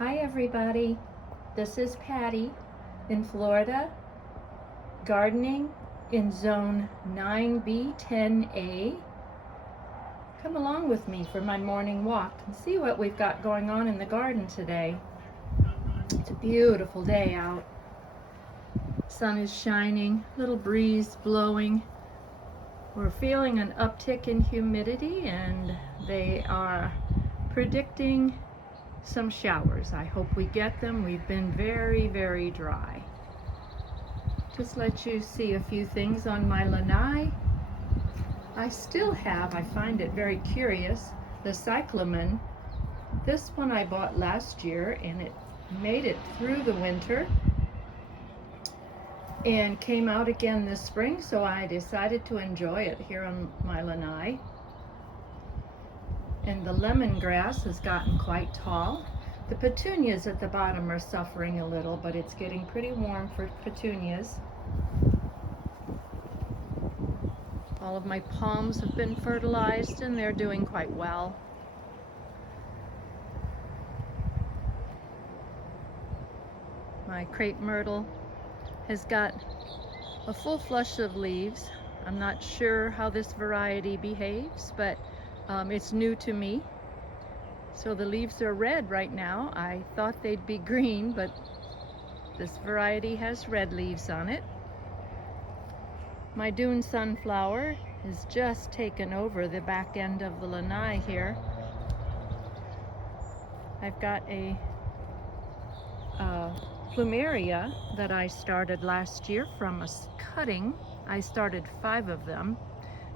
Hi everybody, this is Patty in Florida, gardening in zone 9B10A. Come along with me for my morning walk and see what we've got going on in the garden today. It's a beautiful day out. Sun is shining, little breeze blowing. We're feeling an uptick in humidity and they are predicting some showers. I hope we get them. We've been very dry. Just let you see a few things on my lanai. I still have, I find it very curious, the cyclamen. This one I bought last year and it made it through the winter and came out again this spring, so I decided to enjoy it here on my lanai. And the lemongrass has gotten quite tall. The petunias at the bottom are suffering a little, but it's getting pretty warm for petunias. All of my palms have been fertilized and they're doing quite well. My crepe myrtle has got a full flush of leaves. I'm not sure how this variety behaves, but it's new to me. So the leaves are red right now. I thought they'd be green, but this variety has red leaves on it. My dune sunflower has just taken over the back end of the lanai here. I've got a plumeria that I started last year from a cutting. I started 5 of them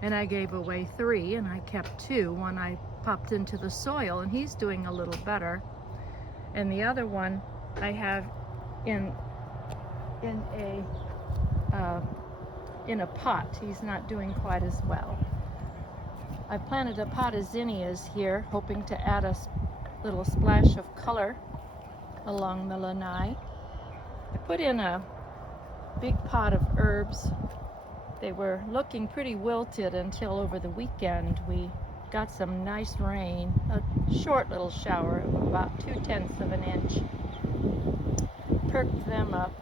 and I gave away 3 and I kept 2. One I popped into the soil and he's doing a little better. And the other one I have in a pot. He's not doing quite as well. I planted a pot of zinnias here, hoping to add a little splash of color along the lanai. I put in a big pot of herbs. They were looking pretty wilted until over the weekend we got some nice rain, a short little shower of about 2/10 of an inch. Perked them up.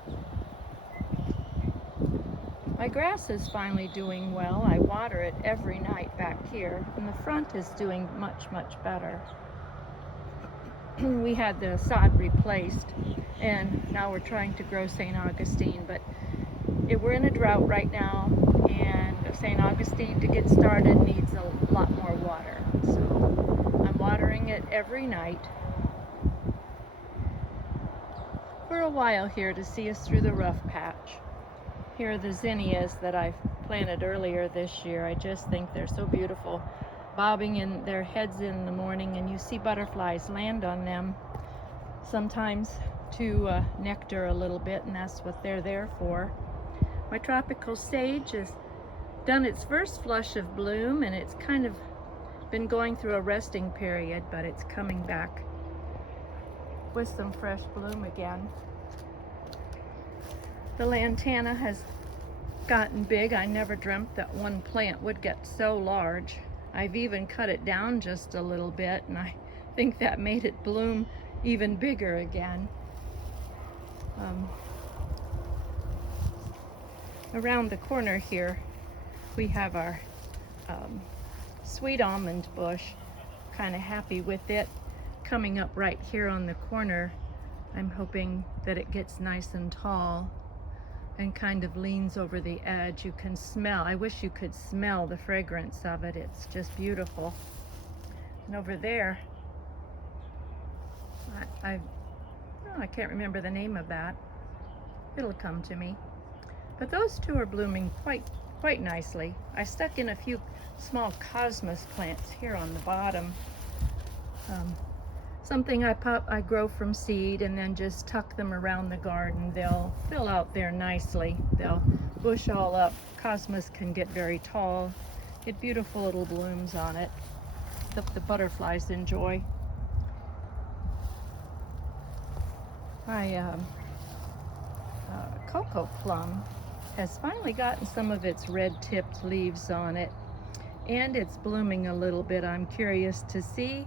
My grass is finally doing well. I water it every night back here, and the front is doing much better. We had the sod replaced, and now we're trying to grow St. Augustine, but we're in a drought right now, and St. Augustine to get started needs a lot more water. So I'm watering it every night for a while here to see us through the rough patch. Here are the zinnias that I've planted earlier this year. I just think they're so beautiful, bobbing in their heads in the morning, and you see butterflies land on them, sometimes to nectar a little bit, and that's what they're there for. My tropical sage has done its first flush of bloom, and it's kind of been going through a resting period, but it's coming back with some fresh bloom again. The lantana has gotten big. I never dreamt that one plant would get so large. I've even cut it down just a little bit, and I think that made it bloom even bigger again. Around the corner here, we have our sweet almond bush. Kind of happy with it. Coming up right here on the corner, I'm hoping that it gets nice and tall and kind of leans over the edge. You can smell, I wish you could smell the fragrance of it. It's just beautiful. And over there, I can't remember the name of that. It'll come to me. But those two are blooming quite nicely. I stuck in a few small cosmos plants here on the bottom. Something I grow from seed and then just tuck them around the garden. They'll fill out there nicely. They'll bush all up. Cosmos can get very tall, get beautiful little blooms on it that the butterflies enjoy. My cocoa plum has finally gotten some of its red-tipped leaves on it, and it's blooming a little bit. I'm curious to see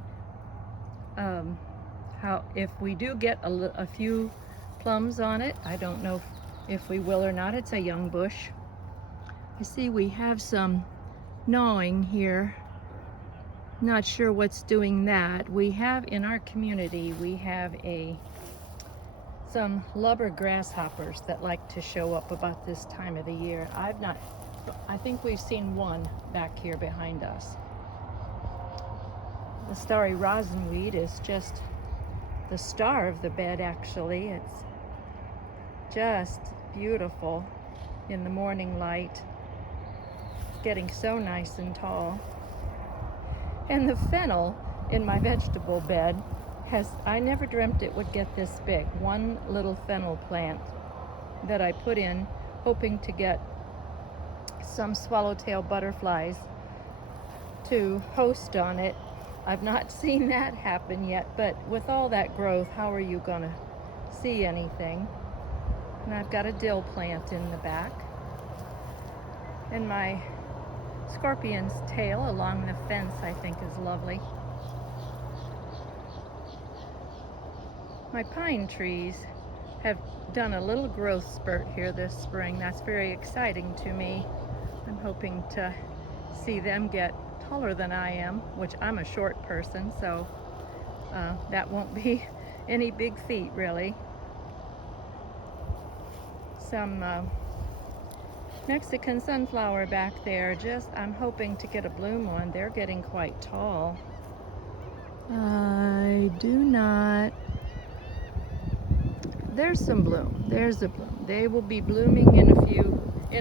how if we do get a few plums on it. I don't know if we will or not. It's a young bush. You see we have some gnawing here. Not sure what's doing that. We have in our community, we have some lubber grasshoppers that like to show up about this time of the year. I think we've seen one back here behind us. The starry rosinweed is just the star of the bed, actually. It's just beautiful in the morning light. It's getting so nice and tall. And the fennel in my vegetable bed I never dreamt it would get this big. One little fennel plant that I put in, hoping to get some swallowtail butterflies to host on it. I've not seen that happen yet, but with all that growth, how are you gonna see anything? And I've got a dill plant in the back. And my scorpion's tail along the fence, I think, is lovely. My pine trees have done a little growth spurt here this spring. That's very exciting to me. I'm hoping to see them get taller than I am, which I'm a short person, so that won't be any big feat, really. Some Mexican sunflower back there, I'm hoping to get a bloom on. They're getting quite tall. I do not. There's some bloom. There's a bloom. They will be blooming in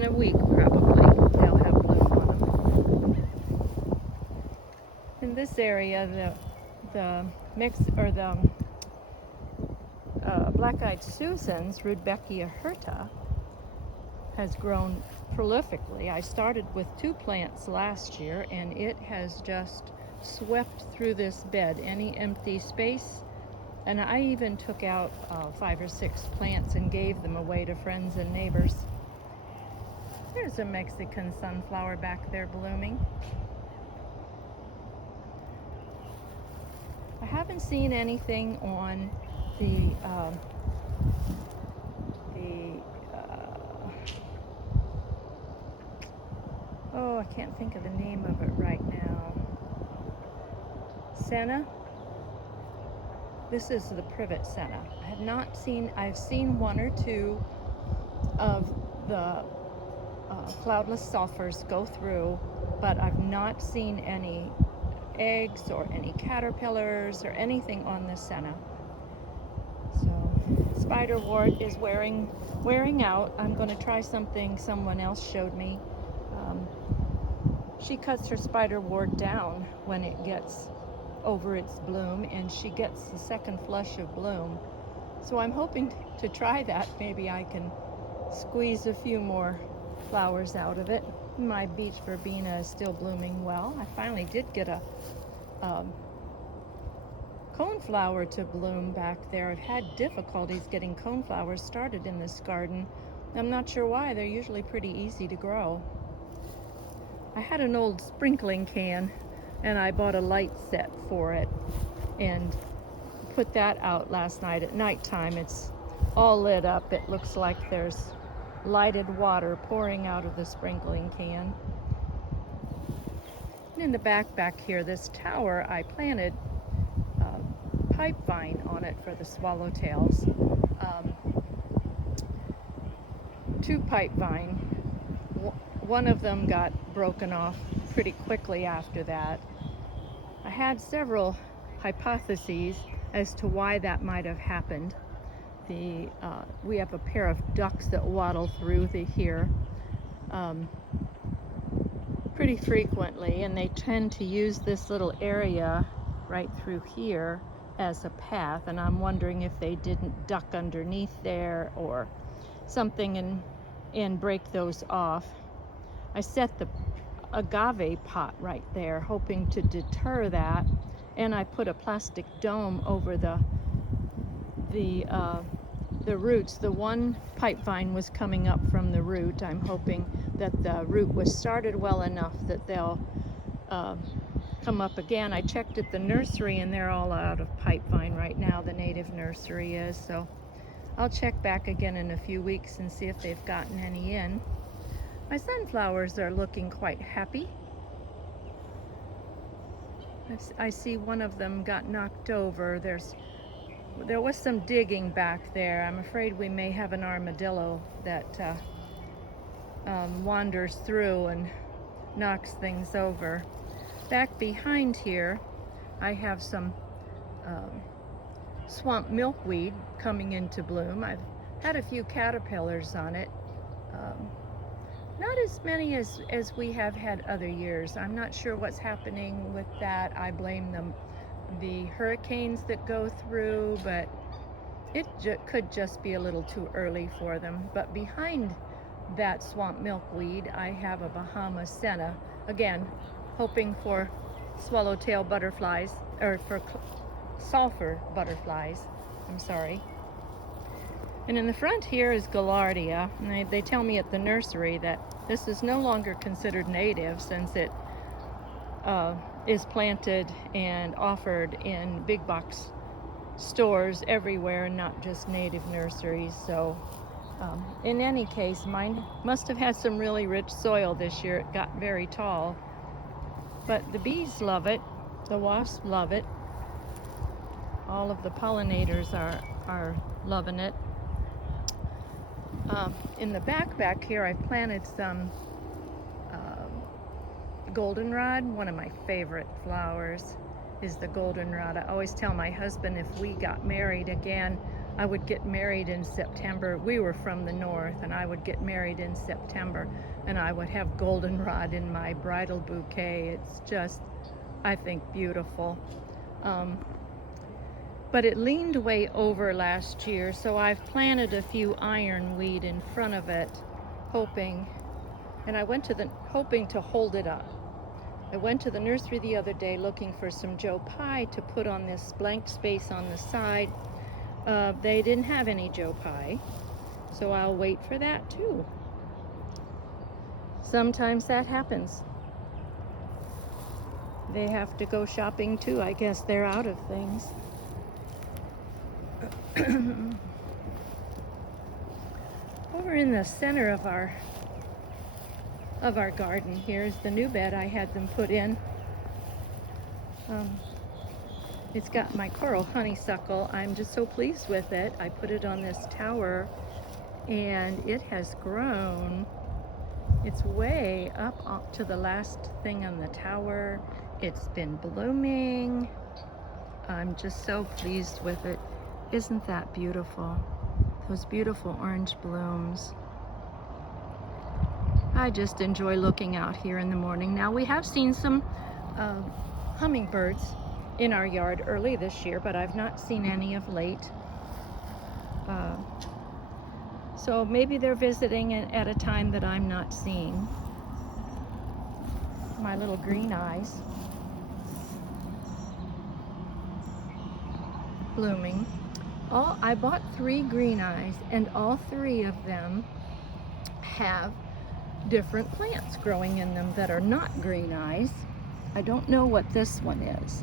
a week probably. They'll have bloom on them. In this area, the black-eyed Susans, Rudbeckia hirta, has grown prolifically. I started with 2 plants last year, and it has just swept through this bed. Any empty space. And I even took out 5 or 6 plants and gave them away to friends and neighbors. There's a Mexican sunflower back there blooming. I haven't seen anything on oh, I can't think of the name of it right now. Senna? This is the privet senna. I've seen 1 or 2 of the cloudless sulfurs go through, but I've not seen any eggs or any caterpillars or anything on the senna. So spiderwort is wearing out. I'm going to try something someone else showed me. She cuts her spiderwort down when it gets over its bloom, and she gets the second flush of bloom. So I'm hoping to try that. Maybe I can squeeze a few more flowers out of it. My beach verbena is still blooming well. I finally did get a coneflower to bloom back there. I've had difficulties getting coneflowers started in this garden. I'm not sure why. They're usually pretty easy to grow. I had an old sprinkling can, and I bought a light set for it and put that out last night at nighttime. It's all lit up. It looks like there's lighted water pouring out of the sprinkling can. And in the back here, this tower, I planted pipe vine on it for the swallowtails. 2 pipe vine. One of them got broken off pretty quickly after that. I had several hypotheses as to why that might have happened. We have a pair of ducks that waddle through here pretty frequently, and they tend to use this little area right through here as a path, and I'm wondering if they didn't duck underneath there or something and break those off. I set the agave pot right there, hoping to deter that, and I put a plastic dome over the roots. The one pipe vine was coming up from the root. I'm hoping that the root was started well enough that they'll come up again. I checked at the nursery and they're all out of pipevine right now, the native nursery is, so I'll check back again in a few weeks and see if they've gotten any in. My sunflowers are looking quite happy. I see one of them got knocked over. There was some digging back there. I'm afraid we may have an armadillo that wanders through and knocks things over. Back behind here, I have some swamp milkweed coming into bloom. I've had a few caterpillars on it. Not as many as we have had other years. I'm not sure what's happening with that. I blame the hurricanes that go through, but it could just be a little too early for them. But behind that swamp milkweed, I have a Bahama senna. Again, hoping for swallowtail butterflies, or for sulfur butterflies, I'm sorry. And in the front here is Gaillardia, and they tell me at the nursery that this is no longer considered native since it is planted and offered in big box stores everywhere and not just native nurseries. So in any case, mine must have had some really rich soil this year. It got very tall. But the bees love it, the wasps love it. All of the pollinators are loving it. In the back here, I planted some goldenrod. One of my favorite flowers is the goldenrod. I always tell my husband if we got married again, I would get married in September. We were from the north, and I would get married in September, and I would have goldenrod in my bridal bouquet. It's just, I think, beautiful. But it leaned way over last year, so I've planted a few ironweed in front of it, hoping to hold it up. I went to the nursery the other day looking for some Joe Pye to put on this blank space on the side. They didn't have any Joe Pye, so I'll wait for that too. Sometimes that happens. They have to go shopping too. I guess they're out of things. Over in the center of our garden here is the new bed I had them put in. It's got my coral honeysuckle. I'm just so pleased with it. I put it on this tower and it has grown. It's way up to the last thing on the tower. It's been blooming. I'm just so pleased with it. Isn't that beautiful? Those beautiful orange blooms. I just enjoy looking out here in the morning. Now, we have seen some hummingbirds in our yard early this year, but I've not seen any of late. So maybe they're visiting at a time that I'm not seeing. My little green eyes blooming. I bought 3 green eyes, and all 3 of them have different plants growing in them that are not green eyes. I don't know what this one is.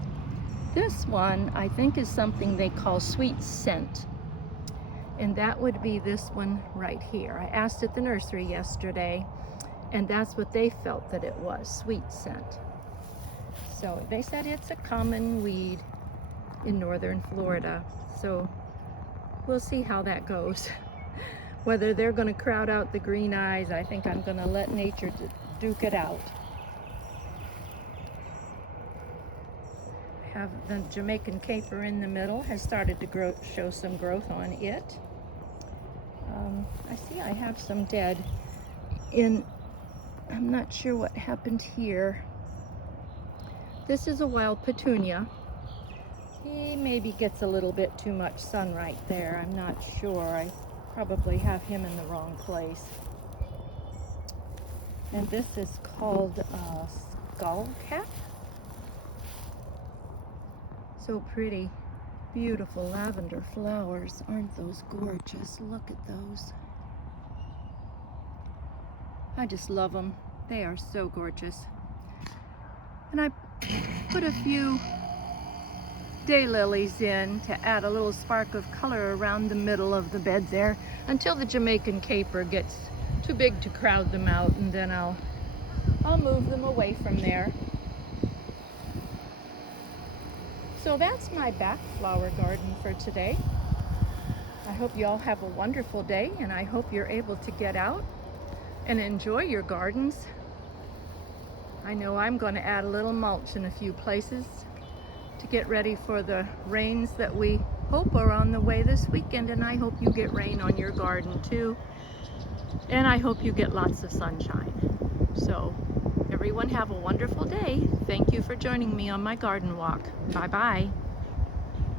This one, I think, is something they call sweet scent, and that would be this one right here. I asked at the nursery yesterday, and that's what they felt that it was, sweet scent. So they said it's a common weed in northern Florida. So we'll see how that goes. Whether they're going to crowd out the green eyes, I think I'm going to let nature duke it out. Have the Jamaican caper in the middle, has started to show some growth on it. I see I have some dead I'm not sure what happened here. This is a wild petunia. He maybe gets a little bit too much sun right there. I'm not sure. I probably have him in the wrong place. And this is called skullcap. So pretty. Beautiful lavender flowers. Aren't those gorgeous? Look at those. I just love them. They are so gorgeous. And put a few daylilies in to add a little spark of color around the middle of the bed there until the Jamaican caper gets too big to crowd them out, and then I'll move them away from there. So that's my back flower garden for today. I hope you all have a wonderful day, and I hope you're able to get out and enjoy your gardens. I know I'm going to add a little mulch in a few places to get ready for the rains that we hope are on the way this weekend, and I hope you get rain on your garden too, and I hope you get lots of sunshine. So everyone have a wonderful day. Thank you for joining me on my garden walk. Bye bye.